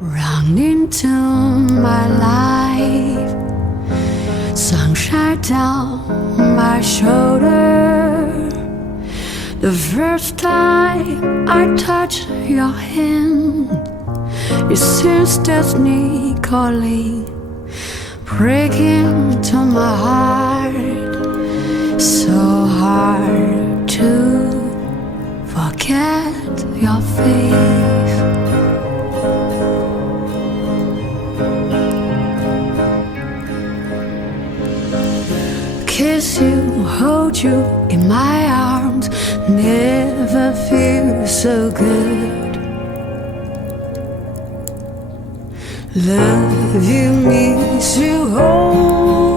run into my life, sunshine down my shoulder. The first time I touch your hand, it seems destiny calling, breaking to my heart. So hard to forget your face. Kiss you, hold you in my arms, never feel so good. Love you, miss you, hold